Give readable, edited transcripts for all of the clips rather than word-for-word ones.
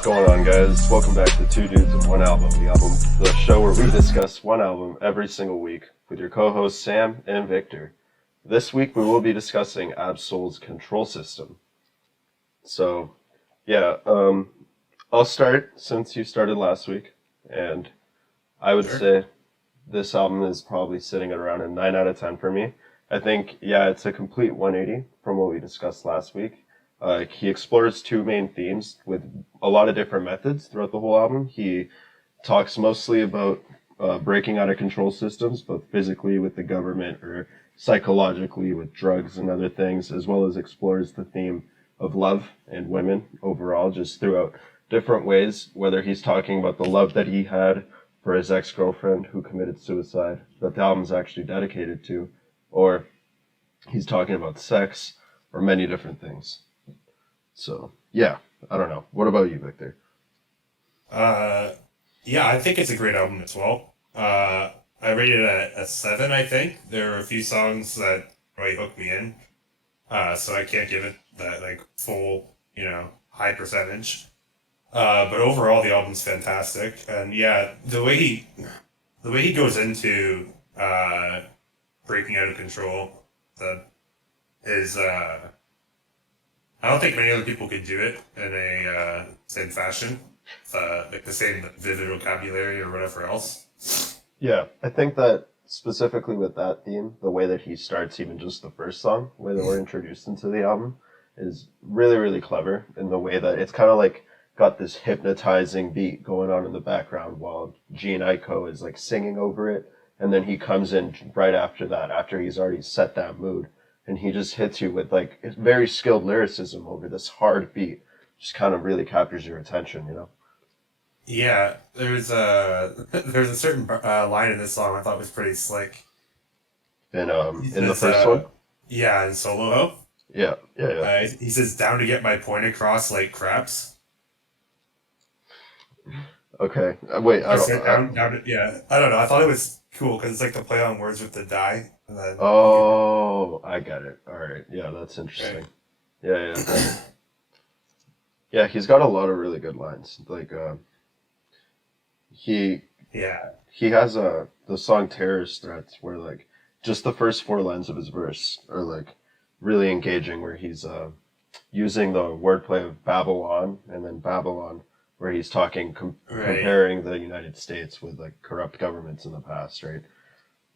What's going on, guys? Welcome back to Two Dudes and One Album, the show where we discuss one album every single week with your co-hosts Sam and Victor. This week we will be discussing Ab-Soul's Control System. So, yeah, I'll start since you started last week, and I would say this album is probably sitting at around a 9 out of 10 for me. I think, it's a complete 180 from what we discussed last week. He explores two main themes with a lot of different methods throughout the whole album. He talks mostly about breaking out of control systems, both physically with the government or psychologically with drugs and other things, as well as explores the theme of love and women overall, just throughout different ways, whether he's talking about the love that he had for his ex-girlfriend who committed suicide, that the album's actually dedicated to, or he's talking about sex, or many different things. So, yeah, I don't know. What about you, Victor? Yeah, I think it's a great album as well. I rated it a 7, I think. There are a few songs that really hooked me in, so I can't give it that, like, full, high percentage. But overall, the album's fantastic. And, yeah, the way he goes into breaking out of control, that is... I don't think many other people could do it in a same fashion, like the same vivid vocabulary or whatever else. Yeah, I think that specifically with that theme, the way that he starts even just the first song, the way that we're introduced into the album, is really, really clever in the way that it's kind of like got this hypnotizing beat going on in the background while Gene Aiko is like singing over it, and then he comes in right after that, after he's already set that mood. And he just hits you with like very skilled lyricism over this hard beat. Just kind of really captures your attention, Yeah, there's a certain line in this song I thought was pretty slick. In the first one? Yeah, in Solo. Yeah. He says, "Down to get my point across like craps." Okay. Wait, I don't know. Yeah, I don't know. I thought it was cool because it's like the play on words with the die. And then, oh, I got it. All right. Yeah, that's interesting. Right. Yeah. Yeah, he's got a lot of really good lines. Like, he has the song Terrorist Threats where like just the first four lines of his verse are like really engaging, where he's using the wordplay of Babylon and then Babylon, where he's talking comparing the United States with like corrupt governments in the past, right?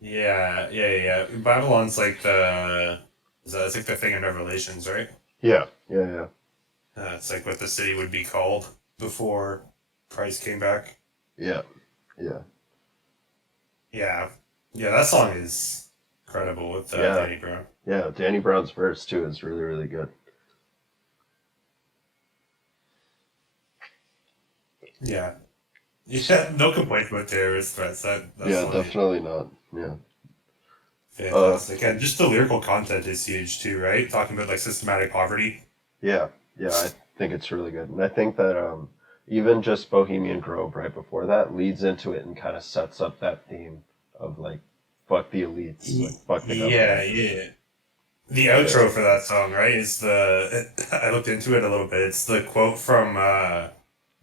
Yeah. Babylon's like it's like the thing in Revelations, right? Yeah. It's like what the city would be called before Christ came back. Yeah. Yeah. That song is incredible with Danny Brown. Yeah, Danny Brown's verse too is really, really good. Yeah, no complaints about Terrorist Threats. That's funny. Definitely not. Yeah. Fantastic. And just the lyrical content is huge too, right? Talking about like systematic poverty. Yeah, I think it's really good. And I think that even just Bohemian Grove right before that leads into it and kind of sets up that theme of like, fuck the elites, like, fuck the government. Yeah. The outro for that song, right, is I looked into it a little bit. It's the quote from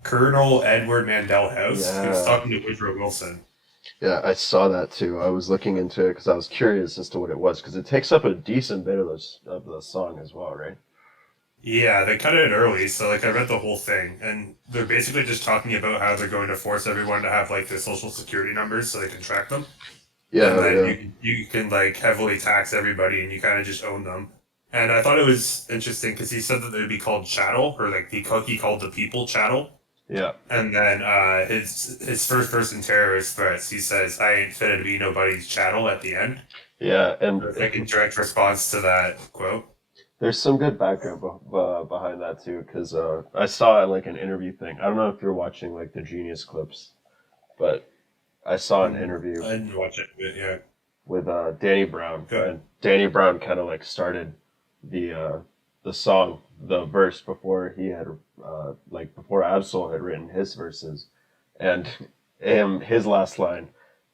Colonel Edward Mandell House, who's talking to Woodrow Wilson. Yeah, I saw that too. I was looking into it because I was curious as to what it was, because it takes up a decent bit of the song as well, right? Yeah, they cut it early, so like I read the whole thing, and they're basically just talking about how they're going to force everyone to have like their social security numbers so they can track them. Yeah, and then you can like heavily tax everybody, and you kind of just own them. And I thought it was interesting because he said that they'd be called chattel, or like he called the people chattel. Yeah. And then his first person Terrorist Threats, he says, "I ain't fitted to be nobody's chattel" at the end. Yeah, and like in direct response to that quote. There's some good background behind that too, because I saw like an interview thing. I don't know if you're watching like the Genius clips, but I saw an interview. I didn't watch it, but yeah. With Danny Brown, and Danny Brown kind of like started the song, the verse before he had before Ab-Soul had written his verses, and his last line,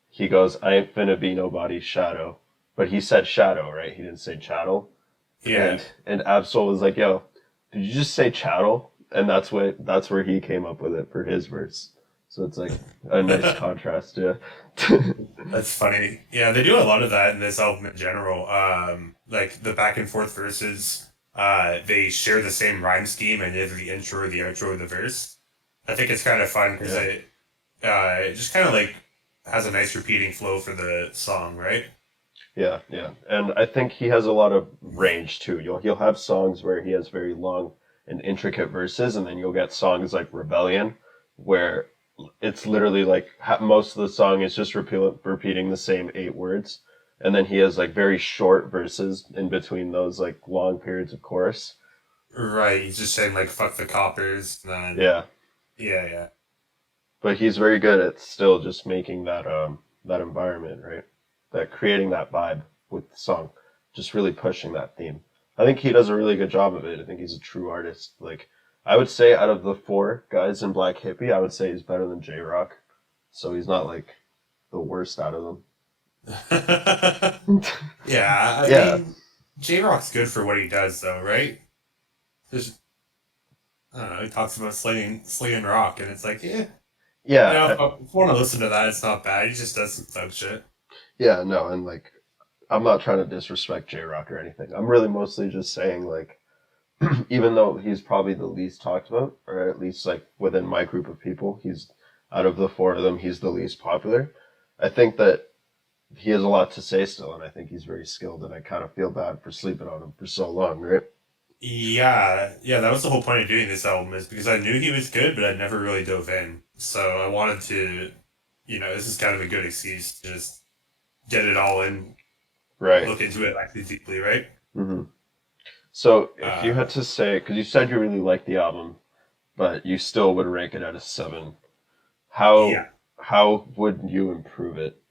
he goes, "I ain't finna be nobody's shadow," but he said shadow, right? He didn't say chattel. Yeah. And Ab-Soul was like, "Yo, did you just say chattel?" and that's where he came up with it for his verse. So it's like a nice contrast, yeah. That's funny. Yeah, they do a lot of that in this album in general. Like the back and forth verses, they share the same rhyme scheme and either the intro or the outro of the verse. I think it's kind of fun because Yeah. it just kind of like has a nice repeating flow for the song, right? Yeah, yeah. And I think he has a lot of range too. He'll have songs where he has very long and intricate verses, and then you'll get songs like Rebellion, where it's literally like most of the song is just repeating the same 8 words, and then he has like very short verses in between those like long periods of chorus. Right. He's just saying like "fuck the coppers," and then Yeah, yeah, yeah. but he's very good at still just making that environment, right? That creating that vibe with the song, just really pushing that theme. I think he does a really good job of it. I think he's a true artist. Like I would say out of the 4 guys in Black Hippie, I would say he's better than J Rock. So he's not like the worst out of them. Yeah, I Yeah. mean, J Rock's good for what he does, though, right? There's, I don't know. He talks about slinging rock, and it's like, yeah, you Yeah. know, if I want to listen to that, it's not bad. He just does some thug shit. Yeah, no, and like I'm not trying to disrespect J Rock or anything. I'm really mostly just saying like even though he's probably the least talked about, or at least like within my group of people, he's out of the 4 of them, he's the least popular. I think that he has a lot to say still, and I think he's very skilled, and I kind of feel bad for sleeping on him for so long, right? Yeah, yeah, that was the whole point of doing this album is because I knew he was good, but I never really dove in. So I wanted to, this is kind of a good excuse to just get it all in, Right. look into it actually deeply, right? hmm So if you Uh, had to say, because you said you really liked the album, but you still would rank it at a 7, how yeah. how would you improve it?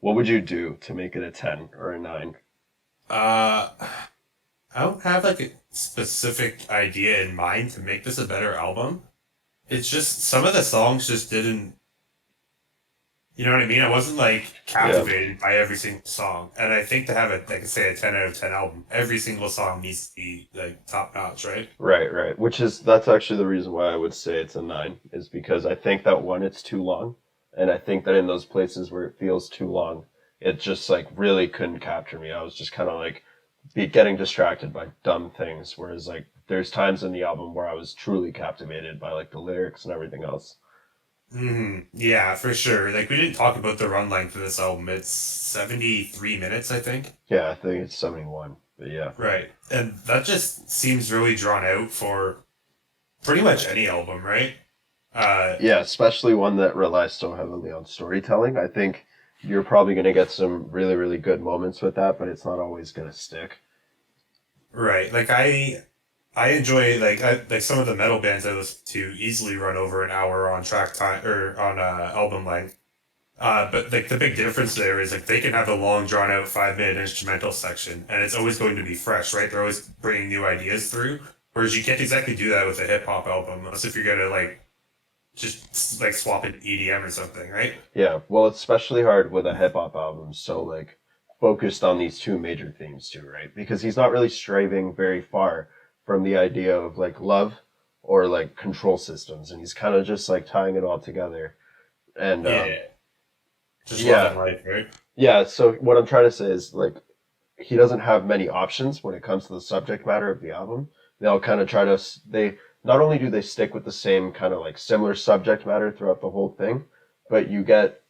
What would you do to make it a 10 or a 9? Uh, I don't have like a specific idea in mind to make this a better album. It's just some of the songs just didn't, you know what I mean? I wasn't like Yeah. captivated by every single song. And I think to have it, like say a 10 out of 10 album, every single song needs to be like top notch, right? Right, right. That's actually the reason why I would say it's a 9, is because I think that one, it's too long. And I think that in those places where it feels too long, it just like really couldn't capture me. I was just kind of like getting distracted by dumb things. Whereas like there's times in the album where I was truly captivated by like the lyrics and everything else. Yeah, for sure. Like we didn't talk about the run length of this album. It's 73 minutes, I think. Yeah, I think it's 71. But yeah. Right. And that just seems really drawn out for pretty much any album, right? Uh, Yeah, especially one that relies so heavily on storytelling. I think you're probably going to get some really, really good moments with that, but it's not always going to stick. right. Like I enjoy like some of the metal bands I listen to easily run over an hour on track time or on album length. But like the big difference there is like they can have a long drawn out 5 minute instrumental section and it's always going to be fresh, right? They're always bringing new ideas through. Whereas you can't exactly do that with a hip hop album unless if you're gonna like just like swap it EDM or something, right? Yeah, well, it's especially hard with a hip hop album, so like focused on these 2 major themes too, right? Because he's not really straying very far from the idea of like love or like control systems, and he's kind of just like tying it all together. And Yeah. Just love yeah, and life, right? yeah. So what I'm trying to say is like he doesn't have many options when it comes to the subject matter of the album. They'll kind of try to they not only do they stick with the same kind of like similar subject matter throughout the whole thing, but you get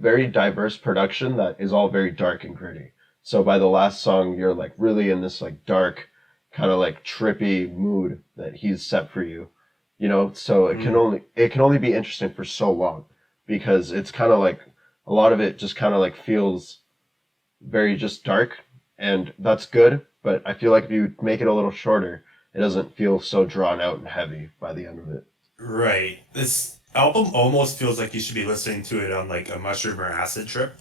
very diverse production that is all very dark and gritty. So by the last song, you're like really in this like dark, kind of like trippy mood that he's set for you, you know. So Mm. it can only be interesting for so long because it's kind of like a lot of it just kind of like feels very just dark, and that's good. But I feel like if you make it a little shorter, it doesn't feel so drawn out and heavy by the end of it. Right. This album almost feels like you should be listening to it on like a mushroom or acid trip.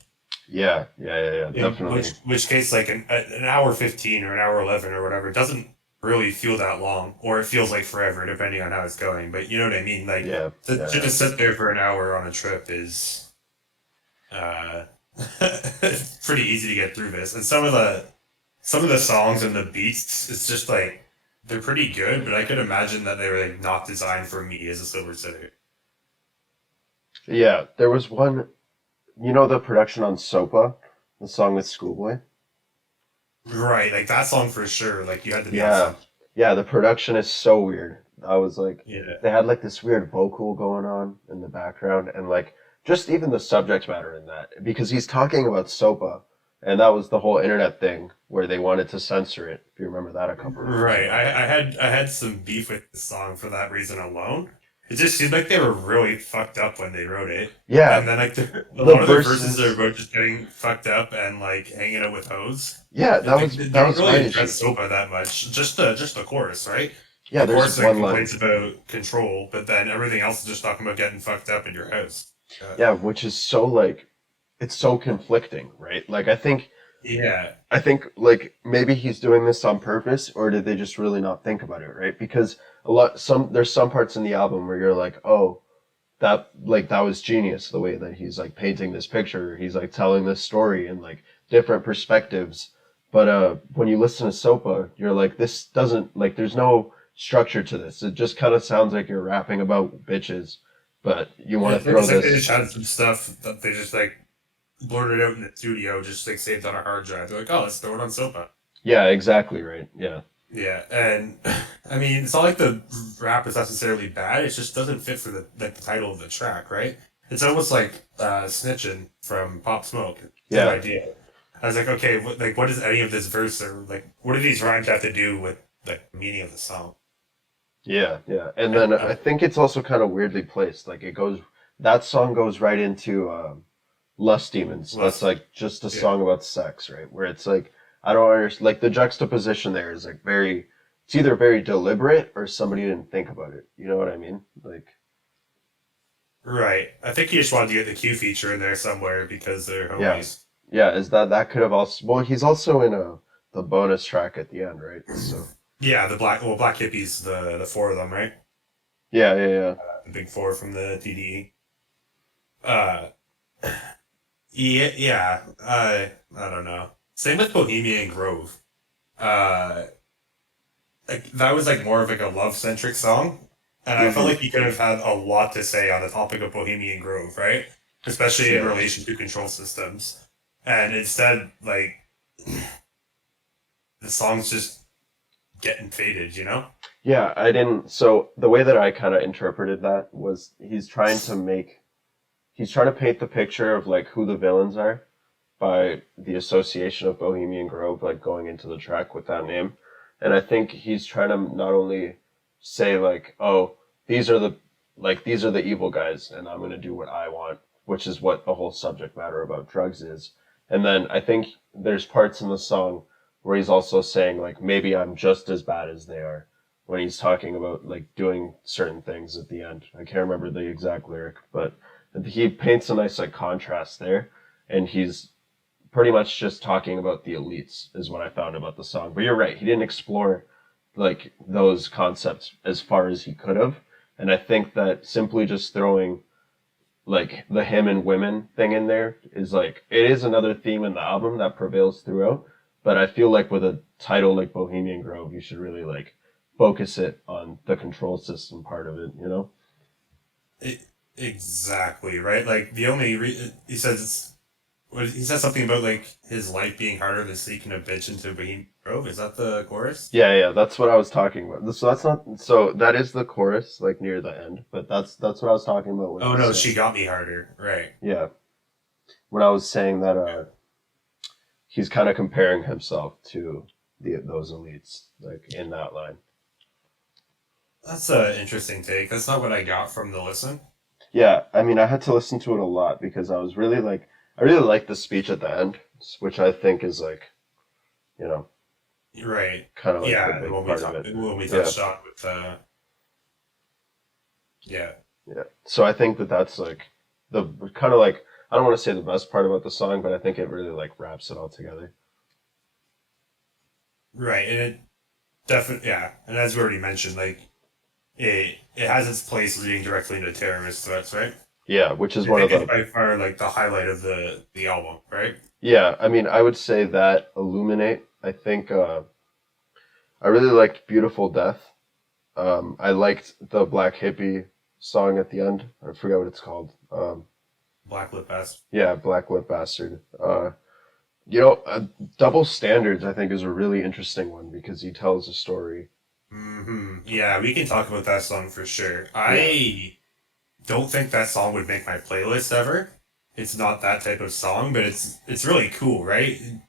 Yeah, yeah, yeah, yeah, In definitely. which case, like an hour 15 or an hour 11 or whatever doesn't really feel that long, or it feels like forever depending on how it's going. But you know what I mean? Like Yeah, to yeah, just sit there for an hour on a trip is uh, it's pretty easy to get through this. And some of the songs and the beats, it's just like they're pretty good, but I could imagine that they were like not designed for me as a silver sitter. Yeah, there was one. You know the production on Sopa, the song with Schoolboy. Right, like that song for sure. Like you had to be on Yeah, some. yeah. The production is so weird. I was like, Yeah. they had like this weird vocal going on in the background, and like just even the subject matter in that, because he's talking about Sopa, and that was the whole internet thing where they wanted to censor it. If you remember that a couple of years Right. ago. I had some beef with the song for that reason alone. It just seemed like they were really fucked up when they wrote it. Yeah, And then like a the lot of the verses are verses. about just getting fucked up and like hanging out with hoes. Yeah, And like they that don't was my really issue. address Sopa that much. Just the chorus, right? Yeah, The there's chorus like one line. complains about control, but then everything else is just talking about getting fucked up in your house. Yeah, which is so like it's so conflicting, right? Like Yeah. I think like maybe he's doing this on purpose, or did they just really not think about it, right? Because there's some parts in the album where you're like, oh, that was genius the way that he's like painting this picture, he's like telling this story in like different perspectives. But when you listen to Sopa, you're like, this doesn't like there's no structure to this. It just kind of sounds like you're rapping about bitches, but you want to throw It's like they this. just had some stuff that they just like blurted out in the studio, just like saved on a hard drive. They're like, oh, let's throw it on Sopa. Yeah, exactly right. Yeah. Yeah, and I mean, it's not like the rap is necessarily bad. It just doesn't fit for the like the title of the track, right? It's almost like snitching from Pop Smoke. Same Yeah. idea. I was like, okay, what does any of this verse or like what do these rhymes have to do with like the meaning of the song? Yeah, yeah. And then I think it's also kind of weirdly placed. Like that song goes right into Lust Demons. That's Less, like just a yeah. song about sex, right? Where it's like, I don't understand, like the juxtaposition there is like it's either very deliberate or somebody didn't think about it. You know what I mean? Like, Right. I think he just wanted to get the Q feature in there somewhere because they're yeah, homies. yeah. That could have also, well, he's also in the bonus track at the end, right? So, Yeah, Black Hippies, the four of them, right? yeah, yeah, yeah. The big four from the TDE. Uh, yeah, yeah. I don't know. Same with Bohemian Grove. Uh, like that was like more of like a love centric song, and I felt Hmm. like he could have had a lot to say on the topic of Bohemian Grove, right? Especially in Yeah. relation to control systems. And instead, like the song's just getting faded, you know? Yeah, I didn't. So the way that I kind of interpreted that was he's trying to paint the picture of like who the villains are by the association of Bohemian Grove, like going into the track with that name. And I think he's trying to not only say like, oh, these are the these are the evil guys, and I'm gonna do what I want, which is what the whole subject matter about drugs is. And then I think there's parts in the song where he's also saying like maybe I'm just as bad as they are when he's talking about like doing certain things at the end. I can't remember the exact lyric, but he paints a nice like contrast there, and he's pretty much just talking about the elites is what I found about the song. But you're right, he didn't explore like those concepts as far as he could have. And I think that simply just throwing like the him and women thing in there is like it is another theme in the album that prevails throughout. But I feel like with a title like Bohemian Grove, you should really like focus it on the control system part of it, you know? It, exactly, right? Like the only he says he says something about like his life being harder than sneaking a bitch into Bohemian Grove. Is that the chorus? Yeah, yeah, that's what I was talking about. So that's not so that is the chorus, like near the end, but that's what I was talking about when I Oh was no, saying. she got me harder. Right. Yeah, when I was saying that he's kind of comparing himself to those elites, like in that line. That's an interesting take. That's not what I got from the listen. Yeah, I mean, I had to listen to it a lot because I really like the speech at the end, which I think is like, you know, Right. kind of like the Yeah, big part of it. when we Yeah, touched on with yeah. yeah. So I think that that's like the kind of like I don't want to say the best part about the song, but I think it really like wraps it all together. Right. And it definitely yeah. And as we already mentioned, like it has its place leading directly into terrorist threats, right? Yeah, which is I one of think it's the by far like the highlight of the album, right? yeah. I mean, I would say that Illuminate. I really liked Beautiful Death. I liked the Black Hippie song at the end. I forget what it's called. Black Lip Bass. Yeah, Black Lip Bastard. You know, Double Standards, I think, is a really interesting one because he tells a story. Yeah, we can talk about that song for sure. Yeah. I don't think that song would make my playlist ever. It's not that type of song, but it's really cool, right? It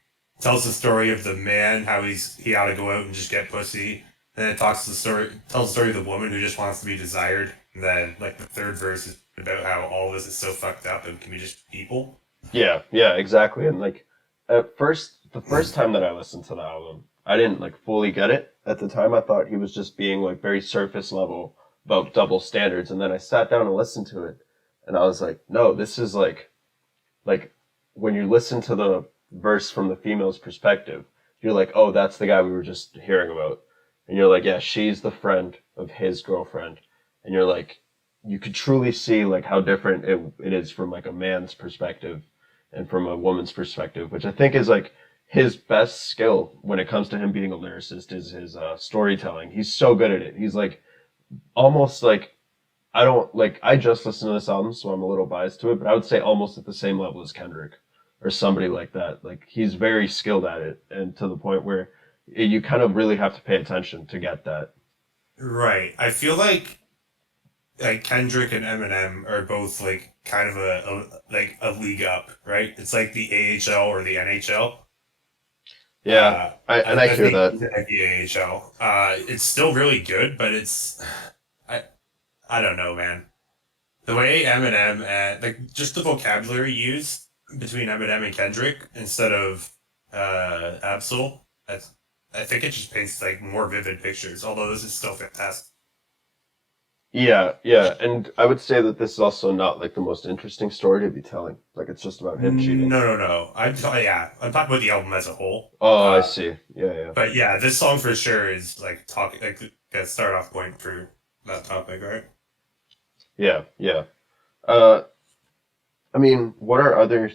tells the story of the man, how he ought to go out and just get pussy. Then it tells the story of the woman who just wants to be desired. And then like the third verse is about how all of this is so fucked up and can we just be people? Yeah, yeah, exactly. And like at first, the first time that I listened to the album, I didn't like fully get it. At the time, I thought he was just being like very surface level about double standards. And then I sat down and listened to it, and I was like, no, this is like when you listen to the verse from the female's perspective, you're like, oh, that's the guy we were just hearing about. And you're like, yeah, she's the friend of his girlfriend. And you're like, you could truly see like how different it is from like a man's perspective and from a woman's perspective, which I think is like his best skill when it comes to him being a lyricist is his storytelling. He's so good at it. He's like almost like I don't like I just listened to this album, so I'm a little biased to it, but I would say almost at the same level as Kendrick or somebody like that. Like he's very skilled at it, and to the point where you kind of really have to pay attention to get that. Right. I feel like Kendrick and Eminem are both like kind of a league up, right? It's like the AHL or the NHL. Yeah, I I hear think that. he's at the AHL. It's still really good, but I I don't know, man. The way Eminem and like just the vocabulary used between Eminem and Kendrick instead of Absol, I think it just paints like more vivid pictures. Although this is still fantastic. Yeah, yeah, and I would say that this is also not like the most interesting story to be telling. Like it's just about him cheating. No, no, no. Yeah, I'm talking about the album as a whole. Oh, I see. Yeah, yeah, But yeah, this song for sure is like talk like a start off point for that topic, right? yeah, yeah. Uh, I mean, what are other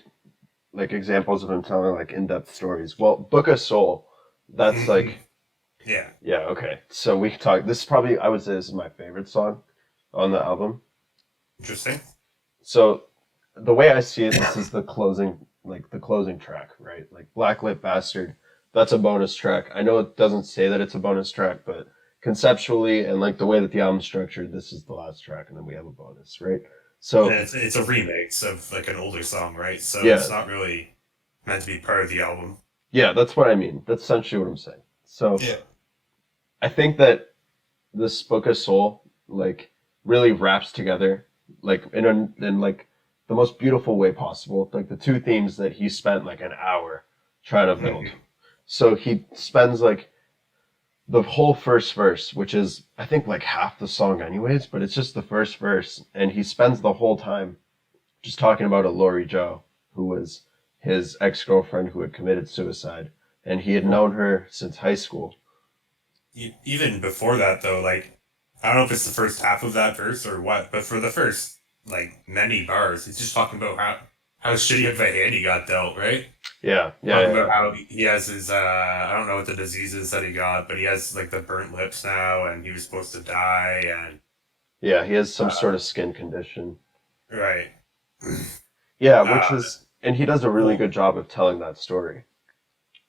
like examples of him telling like in-depth stories? Well, Book of Soul, that's Mhm. like Yeah, yeah, okay. So we can talk. This is probably I would say this is my favorite song on the album. interesting. So the way I see it, this is the closing like the closing track, right? Like Blacklit Bastard, that's a bonus track. I know it doesn't say that it's a bonus track, but conceptually and like the way that the album's structured, this is the last track and then we have a bonus, right? And So it's a remix of like an older song, right? So yeah, it's not really meant to be part of the album. yeah, that's what I mean. That's essentially what I'm saying. So Yeah. I think that this Book of Soul like really wraps together like in like the most beautiful way possible. Like the two themes that he spent like an hour trying to build. Mhm. So he spends like the whole first verse, which is I think like half the song anyways, but it's just the first verse, and he spends the whole time just talking about a Lori Joe, who was his ex girlfriend who had committed suicide, and he had known her since high school. Even before that, though, like I don't know if it's the first half of that verse or what, but for the first like many bars, he's just talking about how shitty of a hand he got dealt, right? Yeah, yeah, Talking yeah. about how he has his I don't know what the disease is that he got, but he has like the burnt lips now, and he was supposed to die, and Yeah, he has some uh, sort of skin condition. right. Yeah, which Uh, is, and he does a really well, good job of telling that story.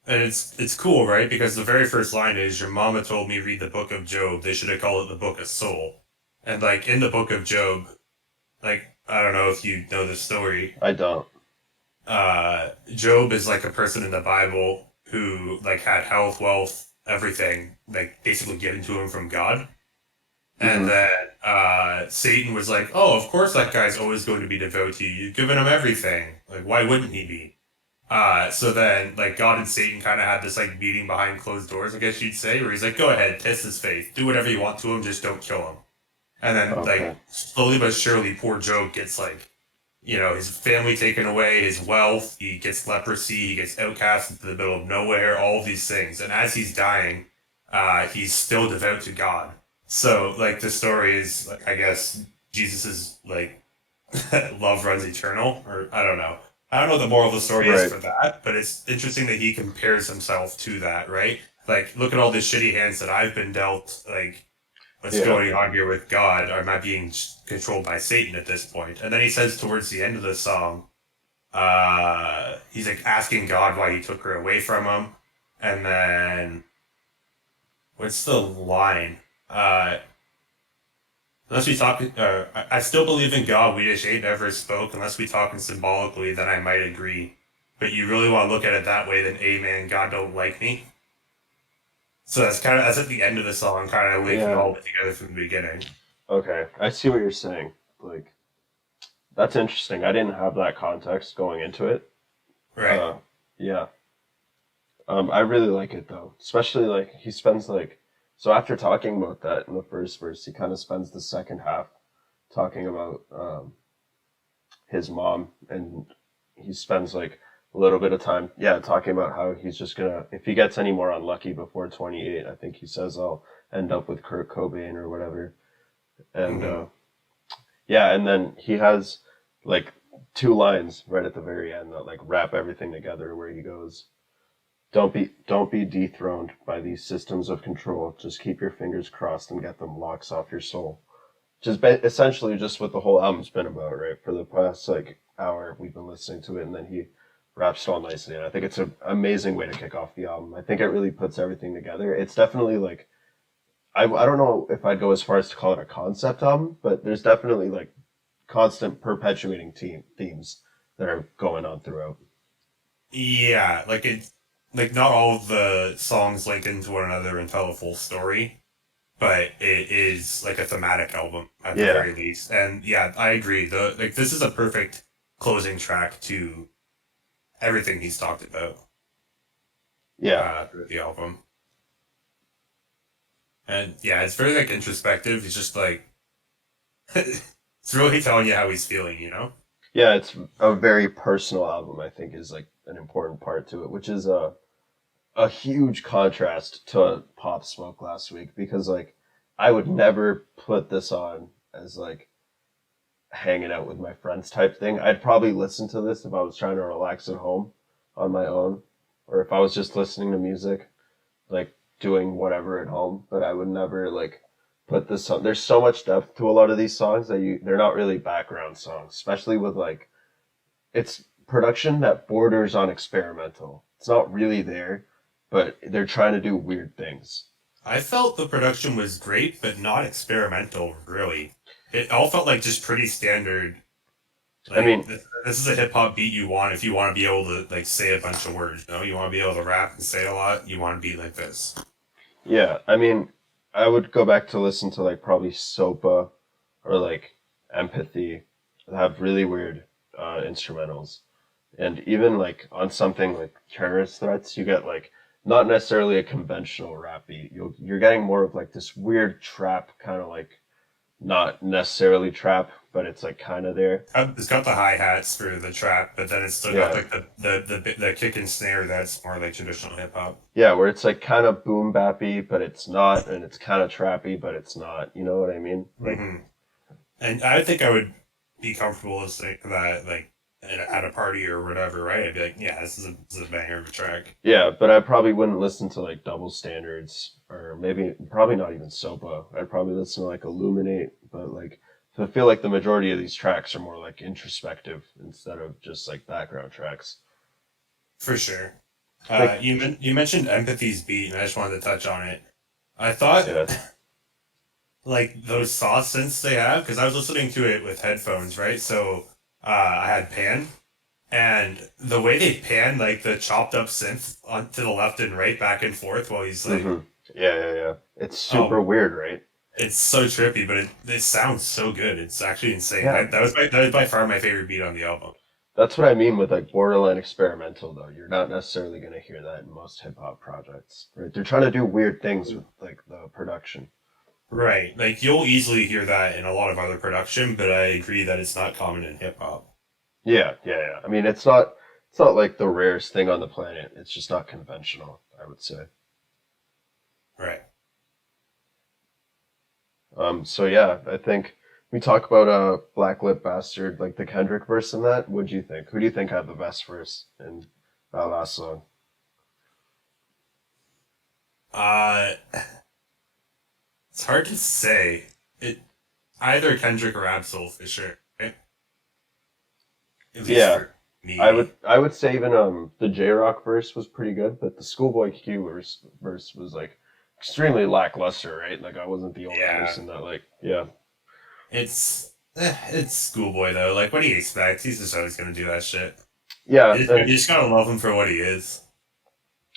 and it's cool, right? Because the very first line is, "Your mama told me read the book of Job. They should have called it the book of Soul." And like in the book of Job, like I don't know if you know the story. I don't. Job is like a person in the Bible who like had health, wealth, everything, like basically given to him from God. And Hmm. then Satan was like, "Oh, of course that guy's always going to be devoted to you. You've given him everything. Like, why wouldn't he be?" So then, like, God and Satan kind of had this like meeting behind closed doors, I guess you'd say, where he's like, "Go ahead, test his faith. Do whatever you want to him. Just don't kill him." And then, Okay. like, slowly but surely, poor Job gets like, his family taken away, his wealth. He gets leprosy. He gets outcast into the middle of nowhere. All of these things, and as he's dying, he's still devout to God. So, like, the story is, like, I guess Jesus is like love runs eternal, or I don't know what the moral of the story is Right. for that, but it's interesting that he compares himself to that, right? like, look at all the shitty hands that I've been dealt. Like, what's Yeah. going on here with God? Or am I being controlled by Satan at this point? And then he says towards the end of the song, he's like asking God why he took her away from him. And then, what's the line? Unless we talk, I still believe in God. We just ain't never spoke. Unless we talking symbolically, then I might agree. But you really want to look at it that way, then amen. God don't like me. So that's at the end of the song, kind of linking Yeah. all of it together from the beginning. Okay. I see what you're saying. Like, that's interesting. I didn't have that context going into it. Right. Yeah. I really like it though, especially like he spends like so after talking about that in the first verse, he kind of spends the second half talking about his mom, and he spends like a little bit of time, yeah, talking about how he's just gonna if he gets any more unlucky before 28, I think he says I'll end up with Kurt Cobain or whatever, and Mm-hmm. yeah, and then he has like two lines right at the very end that like wrap everything together, where he goes. Don't be dethroned by these systems of control. Just keep your fingers crossed and get them locks off your soul. Just essentially just what the whole album's been about, right? For the past like hour, we've been listening to it, and then he raps it all nicely. And I think it's an amazing way to kick off the album. I think it really puts everything together. It's definitely like I don't know if I'd go as far as to call it a concept album, but there's definitely like constant perpetuating themes that are going on throughout. Yeah, like not all of the songs link into one another and tell a full story, but it is like a thematic album at the Yeah, very least. And yeah, I agree. This is a perfect closing track to everything he's talked about yeah, through the album. And yeah, it's very like introspective. He's just like it's really telling you how he's feeling, you know? yeah. It's a very personal album. I think is like an important part to it, which is a huge contrast to Pop Smoke last week because like I would never put this on as like hanging out with my friends type thing. I'd probably listen to this if I was trying to relax at home on my own, or if I was just listening to music, like doing whatever at home. But I would never like put this on. There's so much depth to a lot of these songs that they're not really background songs, especially with like it's production that borders on experimental. It's not really there, but they're trying to do weird things. I felt the production was great, but not experimental, really. It all felt like just pretty standard. I Like mean, this is a hip hop beat you want if you want to be able to like say a bunch of words. You know, you want to be able to rap and say a lot. You want to be like this. yeah, I mean, I would go back to listen to like probably Sopa or like Empathy that have really weird instrumentals. And even like on something like terrorist threats, you get like not necessarily a conventional rap beat. You're getting more of like this weird trap kind of like not necessarily trap, but it's like kind of there. It's got the hi hats for the trap, but then it's still got Yeah, like the kick and snare that's more like traditional hip hop. yeah, where it's like kind of boom bappy, but it's not, and it's kind of trappy, but it's not. You know what I mean? Like, Hmm. And I think I would be comfortable listening to that like at a party or whatever, right? I'd be like, yeah, this is a banger of a track. yeah, but I probably wouldn't listen to like double standards or maybe probably not even Sopa. I'd probably listen to like Illuminate, but like so I feel like the majority of these tracks are more like introspective instead of just like background tracks. For sure. Like, You mentioned Empathy's beat, and I just wanted to touch on it. I thought yeah, like those saw synths they have because I was listening to it with headphones, right? So I had pan, and the way they pan like the chopped up synth on to the left and right, back and forth, while he's like, hmm yeah. It's super oh, weird, right? it's so trippy, but it sounds so good. It's actually insane. Yeah, That was by far my favorite beat on the album. that's what I mean with like borderline experimental though. You're not necessarily gonna hear that in most hip hop projects, right? They're trying to do weird things with like the production. Right, like you'll easily hear that in a lot of other production, but I agree that it's not common in hip hop. Yeah. I mean, it's not like the rarest thing on the planet. It's just not conventional, I would say. Right. So yeah, I think we talk about Black Lip Bastard, like the Kendrick verse in that. What do you think? Who do you think had the best verse in that last song? Uh, it's hard to say. It either Kendrick or Absol for sure. Right? At least Yeah, for me. I would say even the J Rock verse was pretty good, but the Schoolboy Q verse was like extremely lackluster, right? Like I wasn't the only Yeah, person that like yeah. it's Schoolboy though. Like, what do you expect? He's just always gonna do that shit. Yeah, You just gotta love him for what he is.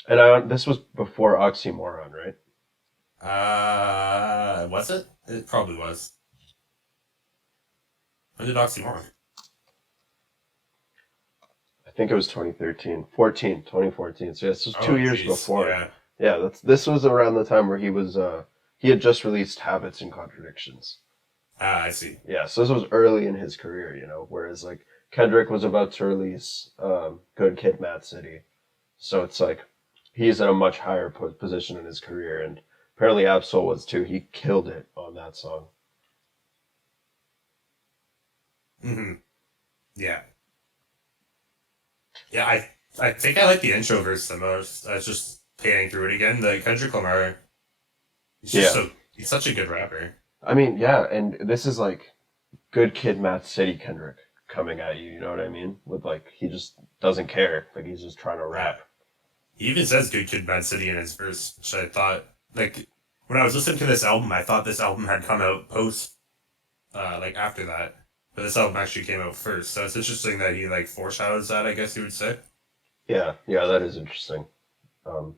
and I this was before Oxymoron, right? Was it? It probably was. When did Oxymoron? I think it was 2013, 14, 2014. So yeah, this was Oh, 2 years jeez. before. Yeah. Yeah, this was around the time where he had just released Habits and Contradictions. Ah, I see. Yeah, so this was early in his career, you know, whereas like Kendrick was about to release Good Kid, Mad City. So it's like he's in a much higher position in his career, and apparently Absol was too. He killed it on that song. Hmm. Yeah. Yeah, I think I like the intro verse the most. I was just panning through it again. The Kendrick Lamar, Yeah, he's such a good rapper. I mean, yeah, and this is like Good Kid, Mad City Kendrick coming at you. You know what I mean? With like he just doesn't care. Like he's just trying to Yeah. rap. He even says "Good Kid, Mad City" in his verse, which I thought like when I was listening to this album, I thought this album had come out post, like after that, but this album actually came out first. So it's interesting that he like foreshadows that. I guess you would say. Yeah, yeah, that is interesting. Um,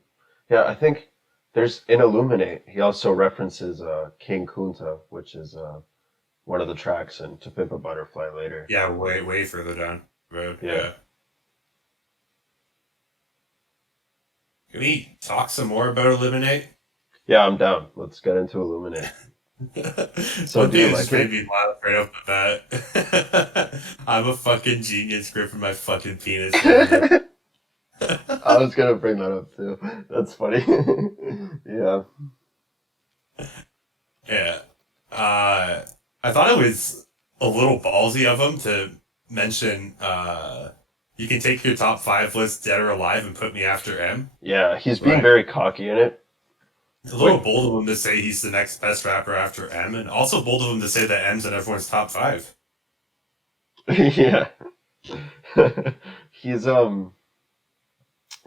yeah, I think there's in Illuminate. He also references King Kunta, which is one of the tracks in To Pimp a Butterfly later. Yeah, way further down the road. Yeah, Yeah. Can we talk some more about Eliminate? yeah, I'm down. Let's get into Illuminate. So, One do thing you that like just made it? me laugh right off the bat. I'm a fucking genius gripping my fucking penis right now. I was gonna bring that up too. That's funny. Yeah, Yeah. Uh, I thought it was a little ballsy of him to mention you can take your top five list dead or alive and put me after M. yeah, he's being Right. very cocky in it. A little Like, bold of him to say he's the next best rapper after M, and also bold of him to say that M's in everyone's top five. yeah, he's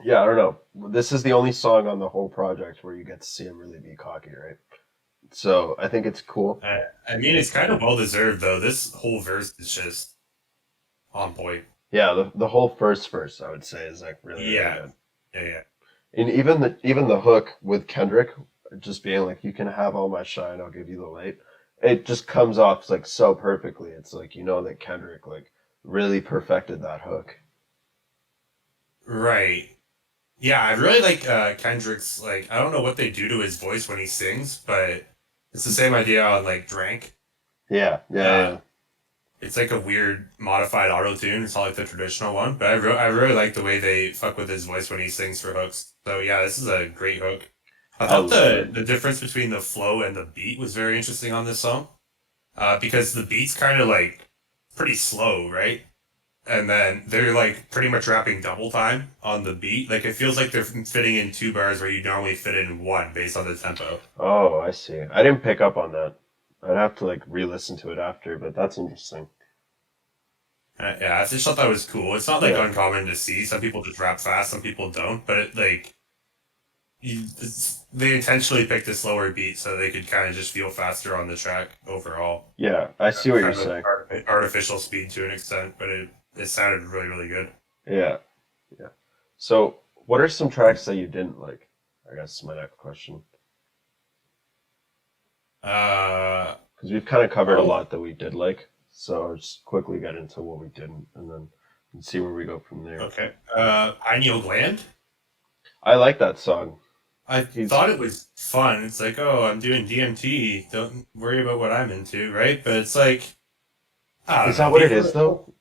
yeah, I don't know. This is the only song on the whole project where you get to see him really be cocky, right? So I think it's cool. I mean, it's kind of well deserved though. This whole verse is just on point. Yeah, the whole first verse I would say is like really really Yeah, good. yeah. And even the hook with Kendrick just being like, "You can have all my shine, I'll give you the light." It just comes off like so perfectly. It's like you know that Kendrick like really perfected that hook. Right. Yeah, I really like Kendrick's like I don't know what they do to his voice when he sings, but it's the same idea on like Drank. Yeah, yeah, Uh yeah. it's like a weird modified auto tune. It's not like the traditional one, but I really like the way they fuck with his voice when he sings for hooks. So yeah, this is a great hook. I I thought love it. the difference between the flow and the beat was very interesting on this song. Because the beat's kind of like pretty slow, right? And then they're like pretty much rapping double time on the beat. Like it feels like they're fitting in two bars where you normally fit in one based on the tempo. Oh, I see. I didn't pick up on that. I'd have to like re-listen to it after, but that's interesting. Yeah, I just thought that was cool. It's not like Yeah, uncommon to see. Some people just rap fast, some people don't. But it, like they intentionally picked a slower beat so they could kind of just feel faster on the track overall. yeah. I see what you're Kind of saying. artificial speed to an extent, but it sounded really good. Yeah, yeah. So, what are some tracks that you didn't like? I guess is my next question. Uh Because we've kind of covered a oh lot that we did like. So I'll just quickly get into what we didn't, and then see where we go from there. okay. Pineal Gland. I like that song. I He's thought it was fun. It's like, oh, I'm doing DMT. Don't worry about what I'm into, right? But it's like, I don't is know. that what it is though?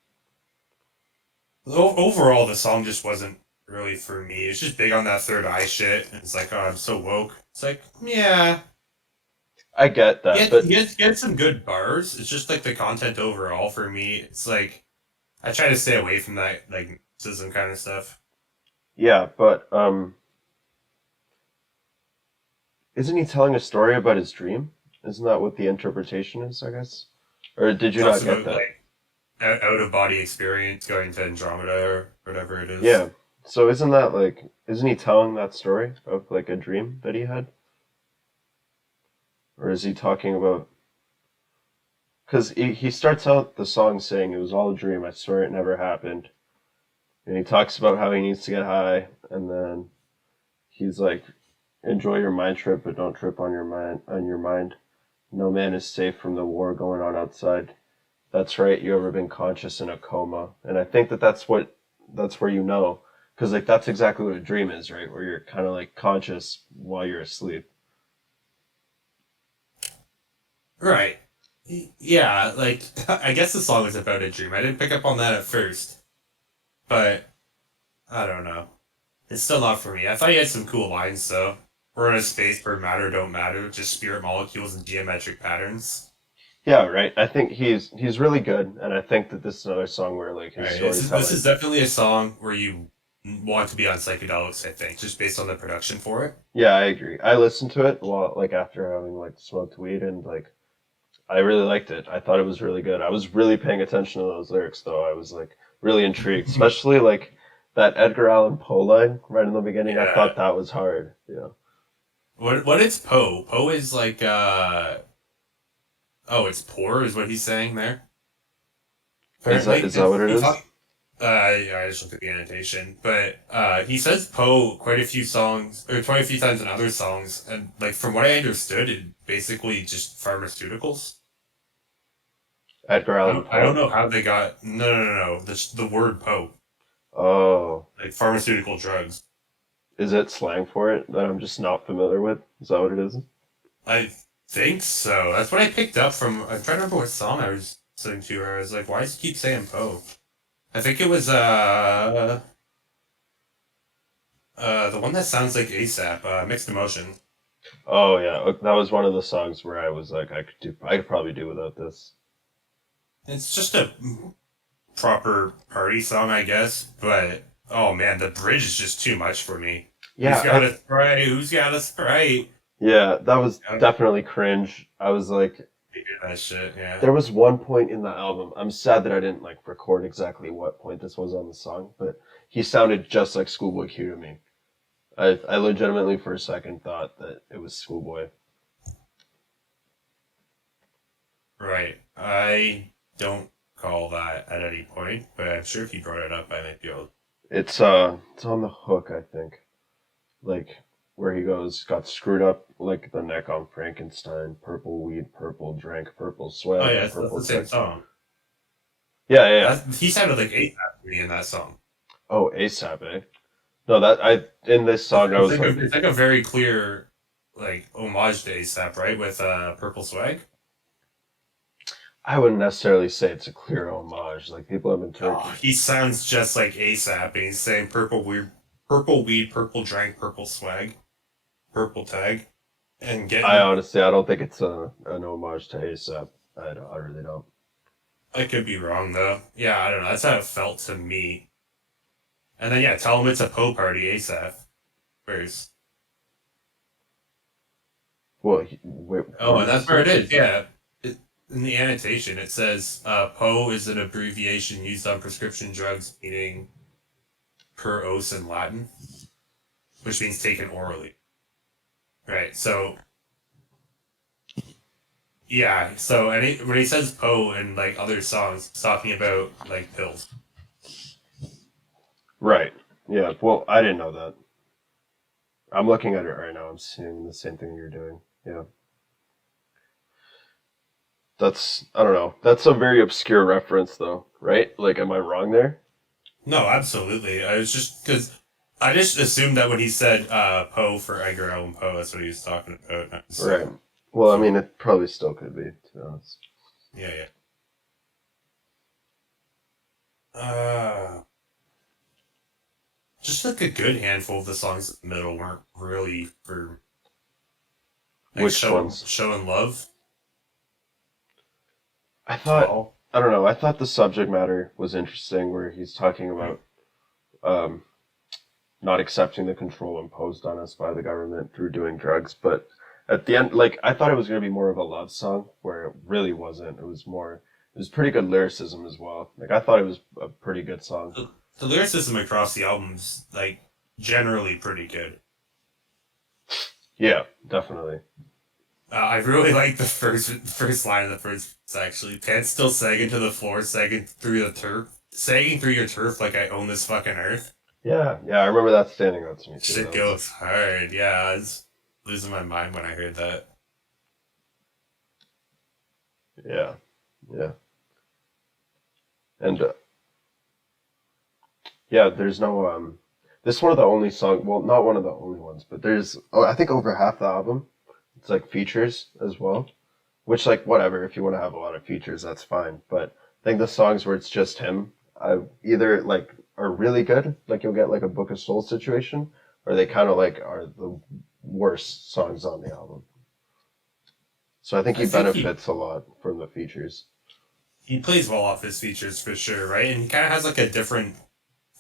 Overall, the song just wasn't really for me. It's just big on that third eye shit. And it's like, oh, I'm so woke. It's like, yeah, I get that, but he had some good bars. It's just like the content overall for me. It's like I try to stay away from that like narcissism kind of stuff. yeah, but Isn't he telling a story about his dream? Isn't that what the interpretation is, I guess? Or did you Talks not get about that? like out of body experience going to Andromeda or whatever it is. Yeah. So isn't that like, isn't he telling that story of like a dream that he had? Or is he talking about, because he starts out the song saying it was all a dream, I swear it never happened. And he talks about how he needs to get high, and then he's like, enjoy your mind trip, but don't trip on your mind. No man is safe from the war going on outside. That's right. You ever been conscious in a coma? And I think that that's where you know, because like that's exactly what a dream is, right? Where you're kind of like conscious while you're asleep. Right. Yeah, like I guess the song was about a dream. I didn't pick up on that at first, but I don't know. It's still not for me. I thought he had some cool lines though. We're in a space where matter don't matter, just spirit molecules and geometric patterns. Yeah, right. I think he's really good, and I think that this is another song where like his Right. This storytelling. is definitely a song where you want to be on psychedelics. I think just based on the production for it. Yeah, I agree. I listened to it while like after having like smoked weed, and like I really liked it. I thought it was really good. I was really paying attention to those lyrics, though. I was like really intrigued, especially like that Edgar Allan Poe line right in the beginning. I Yeah. thought that was hard. Yeah. What is Poe? Poe is like oh, it's poor is what he's saying there. Apparently, Is that what it he is? talk, yeah, I just looked at the annotation, but he says Poe quite a few songs, or quite a few times in other songs, and like from what I understood, it basically just pharmaceuticals. Edgar Allan I don't Poe. know how they got no. The word Poe, Oh, like pharmaceutical drugs. is it slang for it that I'm just not familiar with? Is that what it is? I think so. That's what I picked up from. I'm trying to remember what song I was listening to. Where I was like, why does he keep saying Poe? I think it was the one that sounds like ASAP, Mixed Emotion. Oh yeah, that was one of the songs where I was like, I could probably do without this. It's just a proper party song, I guess. But oh man, the bridge is just too much for me. Who's Yeah, got a sprite? Who's got a sprite? yeah, that was I don't definitely cringe. I was like, figure that shit. Yeah. there was one point in the album. I'm sad that I didn't like record exactly what point this was on the song, but he sounded just like Schoolboy Q to me. I legitimately for a second thought that it was Schoolboy. Right. I don't call that at any point, but I'm sure if you brought it up, I might be able. It's on the hook, I think. Like where he goes, got screwed up like the neck on Frankenstein, purple weed, purple drank, purple Oh swag, yeah, and that's purple the same text. song. Yeah. He sounded like ASAP to me in that song. Oh, ASAP, eh? No, that I in this song I was like, It's like a very clear like homage to ASAP, right? With Purple Swag. I wouldn't necessarily say it's a clear homage. Like people have been Oh, turkey. he sounds just like ASAP, and he's saying purple weed, purple drank, purple swag, purple tag, and I getting. honestly, I don't think it's an homage to ASAP. I really don't. I could be wrong though. Yeah, I don't know. That's how it felt to me. And then yeah, tell him it's a Poe party ASAP. Where's Well, oh, where and does it that's where say? it is. Yeah, in the annotation it says Poe is an abbreviation used on prescription drugs, meaning per os in Latin, which means taken orally. Right. So yeah. So when he says Poe in like other songs, he's talking about like pills. Right. Yeah. Well, I didn't know that. I'm looking at it right now. I'm seeing the same thing you're doing. Yeah. That's I don't know. That's a very obscure reference, though, right? Like, am I wrong there? No, absolutely. I was just because I just assumed that when he said Poe for Edgar Allan Poe, that's what he was talking about. And I was Right. like, Well, I mean, it probably still could be, to be honest. yeah, yeah. Just like a good handful of the songs in the middle weren't really for like Which ones? showing love I at thought all. I don't know. I thought the subject matter was interesting, where he's talking about um, not accepting the control imposed on us by the government through doing drugs. But At the end, like I thought it was gonna be more of a love song, where it really wasn't. It was more. It was pretty good lyricism as well. Like I thought it was a pretty good song. The lyricism across the album's like generally pretty good. Yeah, definitely. I really like the first line of the first verse, actually. Pants still sagging to the floor, sagging through your turf like I own this fucking earth. Yeah, yeah, I remember that standing out to me too. Shit That was goes hard. Yeah, I was losing my mind when I heard that. yeah, yeah, and yeah. There's no This is one of the only song. Well, not one of the only ones, but there's I think over half the album. It's like features as well. Which, like, whatever, if you want to have a lot of features, that's fine. But I think the songs where it's just him, either, like, are really good, like you'll get, like, a Book of Souls situation, or they kind of, like, are the worst songs on the album. So I think I he think benefits a lot from the features. he plays well off his features for sure, right? And he kind of has like a different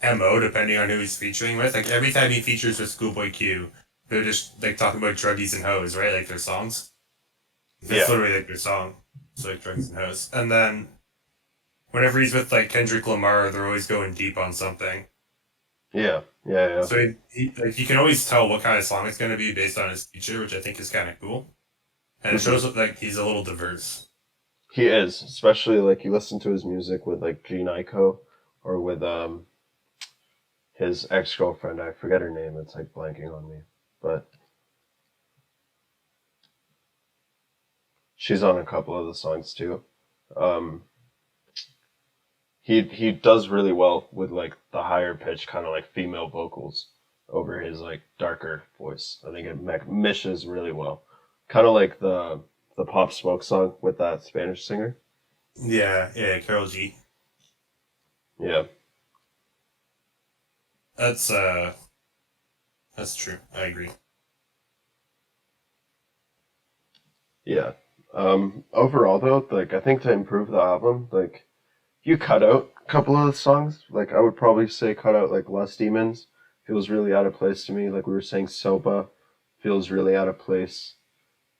MO depending on who he's featuring with. Like every time he features with Schoolboy Q, they're just like talking about druggies and hoes, right? Like their songs. That's Yeah, literally like their song. It's like druggies and hoes. And then whenever he's with like Kendrick Lamar, they're always going deep on something. yeah, yeah, yeah. So like you can always tell what kind of song it's going to be based on his feature, which I think is kind of cool. And it Hmm. shows like he's a little diverse. He is, especially, like, you listen to his music with, like, G Nyko, or with, his ex-girlfriend, I forget her name, it's, like, blanking on me. But she's on a couple of the songs, too. Um, he does really well with like the higher pitch kind of like female vocals over his like darker voice. I think it meshes really well. Kind of like the Pop Smoke song with that Spanish singer. Yeah, yeah, Carol G. Yeah, That's that's true. I agree. yeah. Overall though, like I think to improve the album, like you cut out a couple of the songs. Like I would probably say cut out like Less Demons feels really out of place to me. Like we were saying, Soba feels really out of place.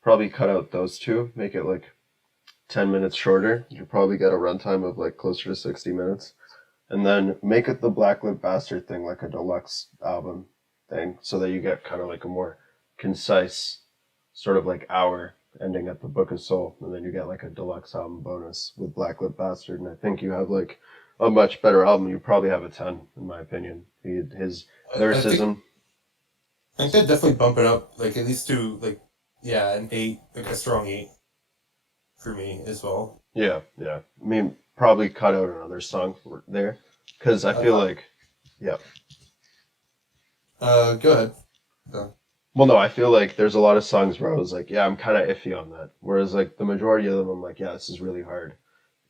Probably cut out those two, make it like 10 minutes shorter. You probably get a runtime of like closer to 60 minutes. And then make it the Black Lip Bastard thing, like a deluxe album thing, so that you get kind of like a more concise sort of like hour ending at the Book of Soul. And then you get like a deluxe album bonus with Black Lip Bastard. And I think you have like a much better album. You probably have a 10, in my opinion. His lyricism. I think they'd definitely bump it up, like at least to like yeah, an eight, like a strong eight for me as well. Yeah, yeah. I mean, probably cut out another song there. Because I feel Uh, like, yeah. go ahead. Go. Well, no, I feel like there's a lot of songs where I was like, yeah, I'm kind of iffy on that. Whereas, like, the majority of them, I'm like, yeah, this is really hard.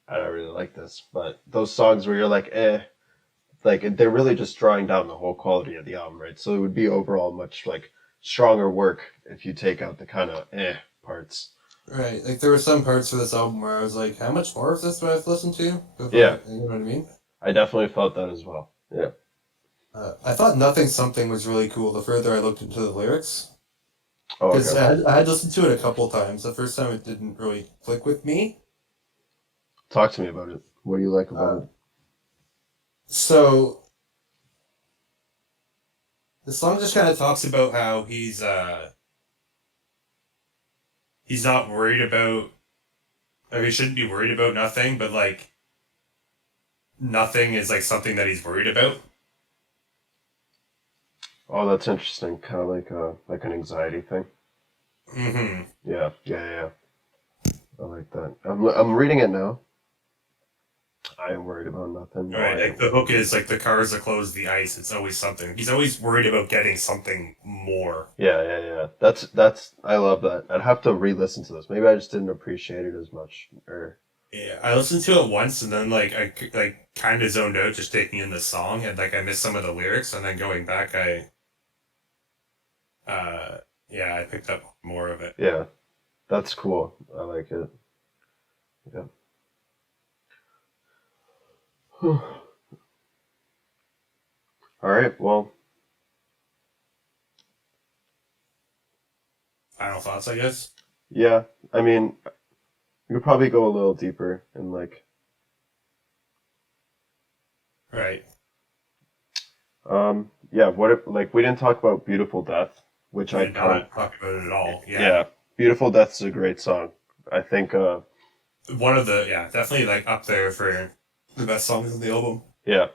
I don't really like this. But those songs where you're like, like, they're really just drawing down the whole quality of the album, right? So it would be overall much, like, stronger work if you take out the kind of parts. Right, like there were some parts of this album where I was like, how much more of this do I have to listen to? Yeah, You know what I mean? I definitely felt that as well. Yeah. I thought Nothing Something was really cool the further I looked into the lyrics. Oh, Because okay. I had listened to it a couple times. The first time it didn't really click with me. Talk to me about it. What do you like about Uh, it? so the song just kind of talks about how he's not worried about, or he shouldn't be worried about nothing, but like nothing is like something that he's worried about. Oh, that's interesting. Kind of like an anxiety thing. Mm-hmm. Yeah, yeah, yeah. I like that. I'm reading it now. I am worried about nothing. No, Right, I like am. the hook is like the cars, the clothes, the ice. It's always something. He's always worried about getting something more. Yeah, yeah, yeah. That's. I love that. I'd have to re-listen to this. Maybe I just didn't appreciate it as much. Or Yeah, I listened to it once and then like like kind of zoned out just taking in the song and like I missed some of the lyrics and then going back uh yeah I picked up more of it. yeah, that's cool. I like it. Yeah. All right. Well, final thoughts, I guess. Yeah, I mean, you could probably go a little deeper and like, Right. yeah, what if like we didn't talk about Beautiful Death, which We I did kind of not talk about it at all. Yeah. yeah, Beautiful Death is a great song. I think One of the, yeah, definitely like up there for the best songs on the album. yeah,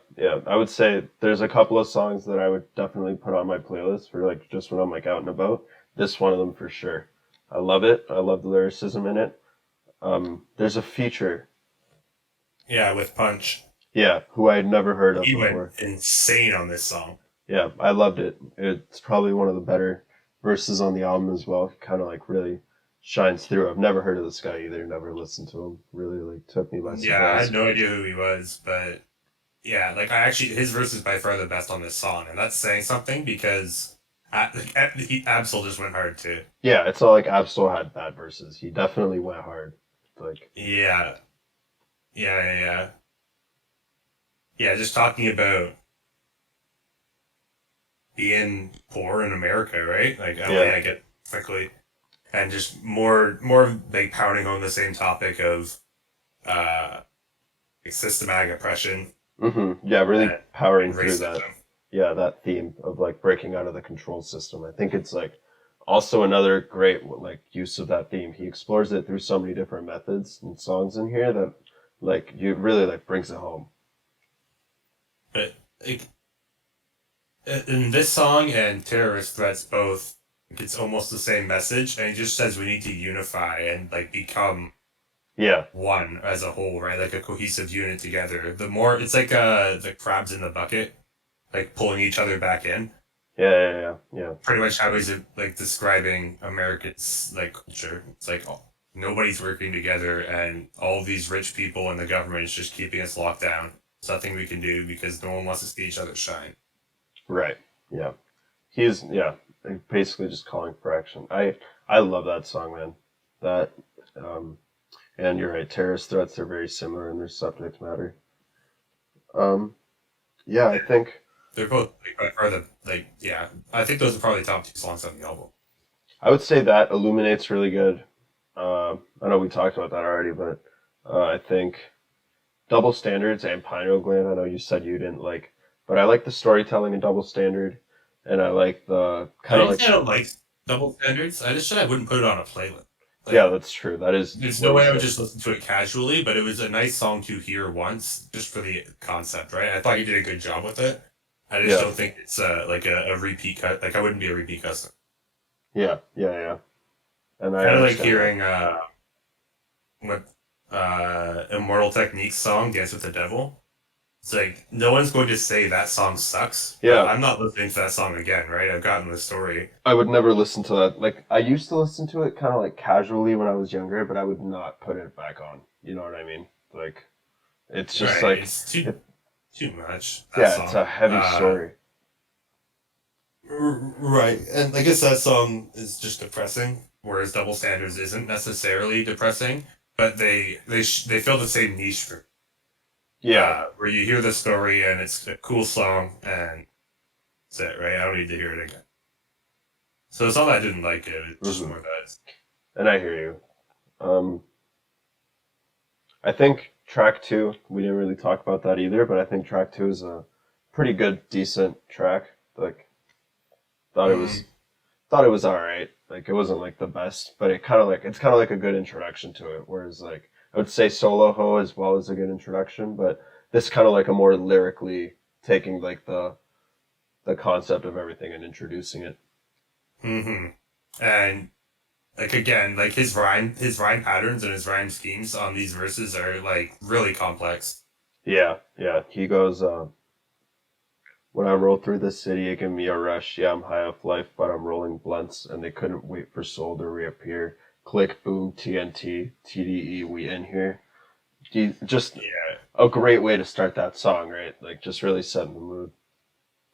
I would say there's a couple of songs that I would definitely put on my playlist for like just when I'm like out and about. This one of them for sure. I love it. I love the lyricism in it. There's a feature, Yeah, with Punch. yeah, who I had never heard of He went before. insane on this song. Yeah, I loved it. It's probably one of the better verses on the album as well. Kind of like really shines through. I've never heard of this guy either. Never listened to him. Really like took me by Yeah, I had surprise. no idea who he was, but yeah, like I actually his verse is by far the best on this song, and that's saying something because Absol just went hard too. Yeah, it's not like Absol had bad verses. He definitely went hard. Like Yeah, yeah. Yeah, just talking about being poor in America, right? Like LA, yeah, I get quickly, and just more like pounding on the same topic of uh like systematic oppression yeah, really powering and through that. racism. Yeah, that theme of like breaking out of the control system. I think it's like also another great like use of that theme. He explores it through so many different methods and songs in here that like you really like brings it home. But like, in this song and terrorist threats both, it's almost the same message, and it just says we need to unify and like become Yeah, one as a whole, right? Like a cohesive unit together. The more it's like the crabs in the bucket, like pulling each other back in. yeah. Pretty much how he's like describing America's like culture. It's like nobody's working together, and all these rich people and the government is just keeping us locked down. There's nothing we can do because no one wants to see each other shine. Right. Yeah. He's yeah, like, basically just calling for action. I love that song, man. That um and you're right, terrorist threats are very similar in their subject matter. Um yeah, I think They're both like, are the like yeah. I think those are probably the top two songs on the album. I would say that Illuminate's really good. I know we talked about that already, but I think Double Standards and Pineal Gland, I know you said you didn't like, but I like the storytelling in Double Standard, and I like the I kind of didn't like, say I don't like double standards. I just said I wouldn't put it on a playlist. yeah, Like that's true. That is there's what no you way I would said. just listen to it casually, but it was a nice song to hear once just for the concept, right? I thought you did a good job with it. I just Yeah, don't think it's like a repeat cut. Like I wouldn't be a repeat customer. yeah. And I Kind of like understand that. hearing what Immortal Techniques song "Dance with the Devil." It's like no one's going to say that song sucks, but Yeah, I'm not listening to that song again, right? I've gotten the story. I would never listen to that. Like, I used to listen to it kind of like casually when I was younger, but I would not put it back on. You know what I mean? Like, it's just Right? like, It's too much that yeah, it's song. a heavy story. Right, and I guess that song is just depressing, whereas Double Standards isn't necessarily depressing, but they fill the same niche for Yeah, where you hear the story and it's a cool song and that's it, right? I don't need to hear it again. So it's not that I didn't like it; it's just hmm more that and I hear you. Um, I think track two, we didn't really talk about that either, but I think track two is a pretty good, decent track. Like, thought it was mm, thought it was all right. Like it wasn't like the best, but it kind of like it's kind of like a good introduction to it. Whereas like I would say Solo Ho as well as a good introduction, but this kind of like a more lyrically taking like the concept of everything and introducing it. hmm and like again, like his rhyme patterns and his rhyme schemes on these verses are like really complex. Yeah. He goes, when I roll through the city, it gave me a rush. Yeah, I'm high off life, but I'm rolling blunts, and they couldn't wait for soul to reappear. Click, boom, TNT, TDE, we in here. Just Yeah, a great way to start that song, right? Like just really setting the mood.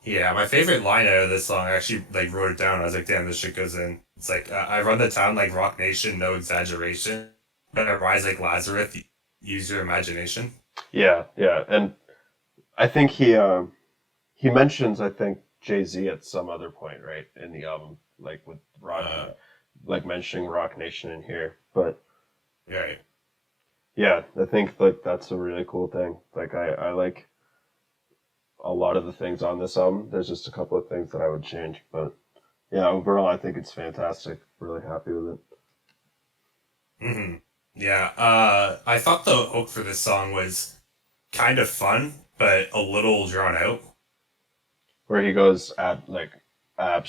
yeah. My favorite line out of this song, I actually like wrote it down. I was like, damn, this shit goes in. It's like I run the town like Rock Nation, no exaggeration, but I rise like Lazarus. Use your imagination. Yeah, and I think he mentions I think Jay Z at some other point, right, in the album, like with Rodney. Uh, like mentioning Rock Nation in here, but Right. yeah, I think like that's a really cool thing. Like I like a lot of the things on this album. There's just a couple of things that I would change, but yeah, overall I think it's fantastic. Really happy with it. Hmm. Yeah. I thought the hook for this song was kind of fun, but a little drawn out. Where he goes at like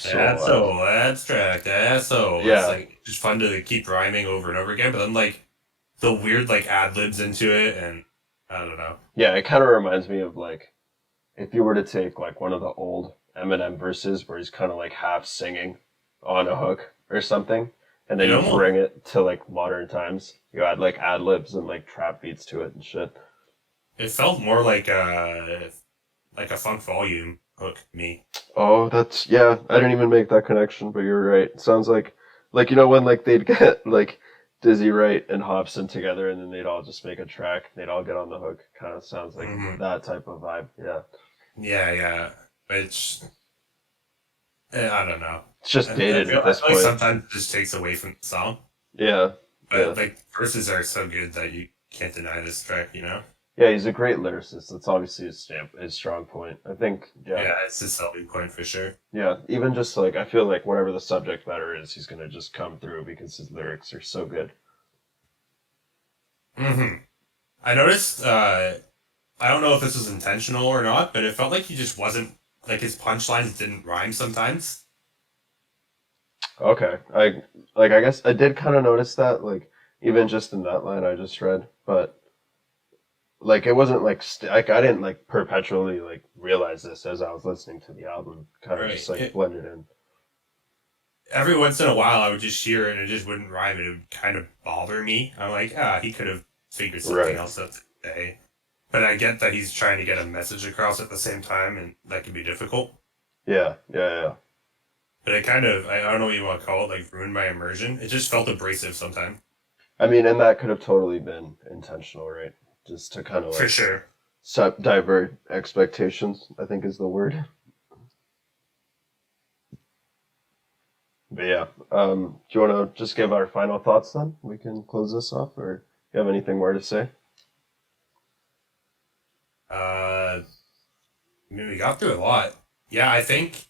That's absol, so abstract. That's so. It's yeah, like just fun to keep rhyming over and over again, but then like the weird like ad libs into it, and I don't know. yeah. It kind of reminds me of like if you were to take like one of the old Eminem verses where he's kind of like half singing on a hook or something, and then It you almost bring it to like modern times. You add like ad libs and like trap beats to it and shit. it felt more like a funk volume hook to me. Oh, that's yeah. I didn't even make that connection, but you're right. It sounds like when like they'd get like Dizzy Wright and Hobson together, and then they'd all just make a track. They'd all get on the hook. Kind of sounds like Hmm. that type of vibe. Yeah, Yeah, yeah. Which I don't know. it's just dated at I this feel like point. sometimes it just takes away from the song, Yeah, yeah, but like verses are so good that you can't deny this track. You know? yeah. He's a great lyricist. That's obviously his strong point. I think. Yeah, Yeah, it's a selling point for sure. yeah. Even just like I feel like whatever the subject matter is, he's gonna just come through because his lyrics are so good. Hmm. I noticed. I don't know if this was intentional or not, but it felt like he just wasn't like his punchlines didn't rhyme sometimes. Okay. I guess I did kind of notice that like even just in that line I just read, but like it wasn't like like I didn't like perpetually like realize this as I was listening to the album. Kind of just Right. like blended in. Every once in a while, I would just hear it and it just wouldn't rhyme. It would kind of bother me. I'm like, he could have figured something Right. else out today. But I get that he's trying to get a message across at the same time, and that can be difficult. Yeah. Yeah. Yeah. But it kind of, I don't know what you want to call it, like ruined my immersion. It just felt abrasive sometimes. I mean, and that could have totally been intentional, right? Just to kind of For like sure. divert expectations, I think is the word. But yeah, do you want to just give our final thoughts then? We can close this off, or you have anything more to say? I mean, we got through a lot. Yeah, I think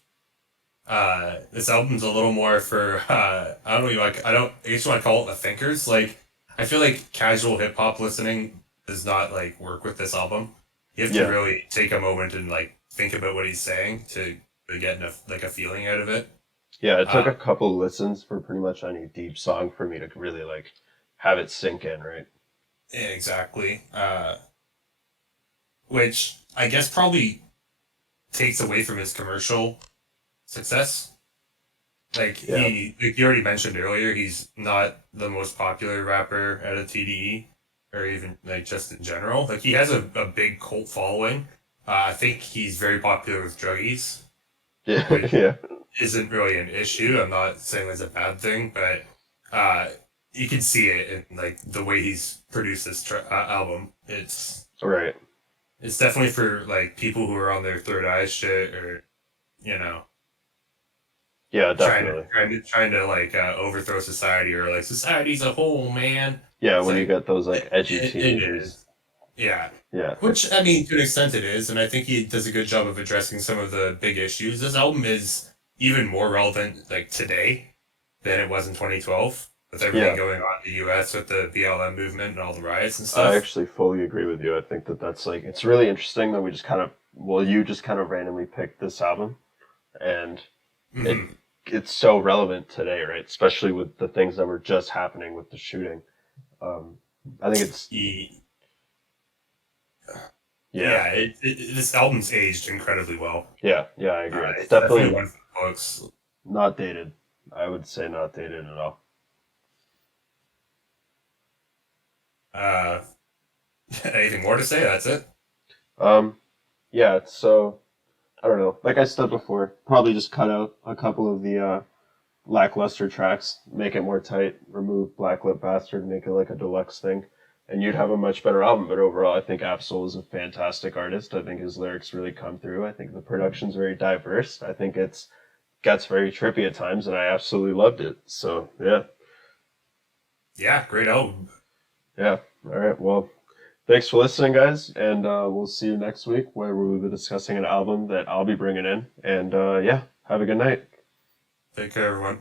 this album's a little more for I don't know you like I guess you want to call it the thinkers. Like I feel like casual hip hop listening does not like work with this album. You have to Yeah. really take a moment and like think about what he's saying to get like a feeling out of it. Yeah, it took Uh, a couple listens for pretty much any deep song for me to really like have it sink in, right? yeah, exactly. Which I guess probably takes away from his commercial success. Yeah. Like you already mentioned earlier, he's not the most popular rapper out of TDE, or even like just in general. Like he has a big cult following. I think he's very popular with druggies, Yeah, which yeah. isn't really an issue. I'm not saying that's a bad thing, but uh, you can see it in like the way he's produced this album. Right. It's definitely for like people who are on their third eye shit, or you know, Yeah, definitely. trying to like overthrow society, or like society's a whole, man. Yeah, It's when you like get those like edgy it teenagers. is, yeah. Yeah. Which I mean, to an extent, it is, and I think he does a good job of addressing some of the big issues. This album is even more relevant like today than it was in 2012, with everything Yeah. going on in the U.S. with the BLM movement and all the riots and I stuff. actually fully agree with you. I think that that's like it's really interesting that we just kind of you just kind of randomly picked this album and it Hmm. it's so relevant today, right? Especially with the things that were just happening with the shooting. Um I think it's yeah. Yeah, this album's aged incredibly well. Yeah, yeah, I agree. It's It's definitely definitely one for the books. not dated. I would say not dated at all. Uh, anything more to say? That's it. Um, yeah, so I don't know. Like I said before, probably just cut out a couple of the lackluster tracks, make it more tight, remove Black Lip Bastard, make it like a deluxe thing, and you'd have a much better album. But overall, I think Absol is a fantastic artist. I think his lyrics really come through. I think the production's very diverse. I think it's gets very trippy at times, and I absolutely loved it. So yeah. Yeah, great album. Yeah. All right. Well, thanks for listening, guys, and we'll see you next week where we'll be discussing an album that I'll be bringing in. And yeah, have a good night. Take care, everyone.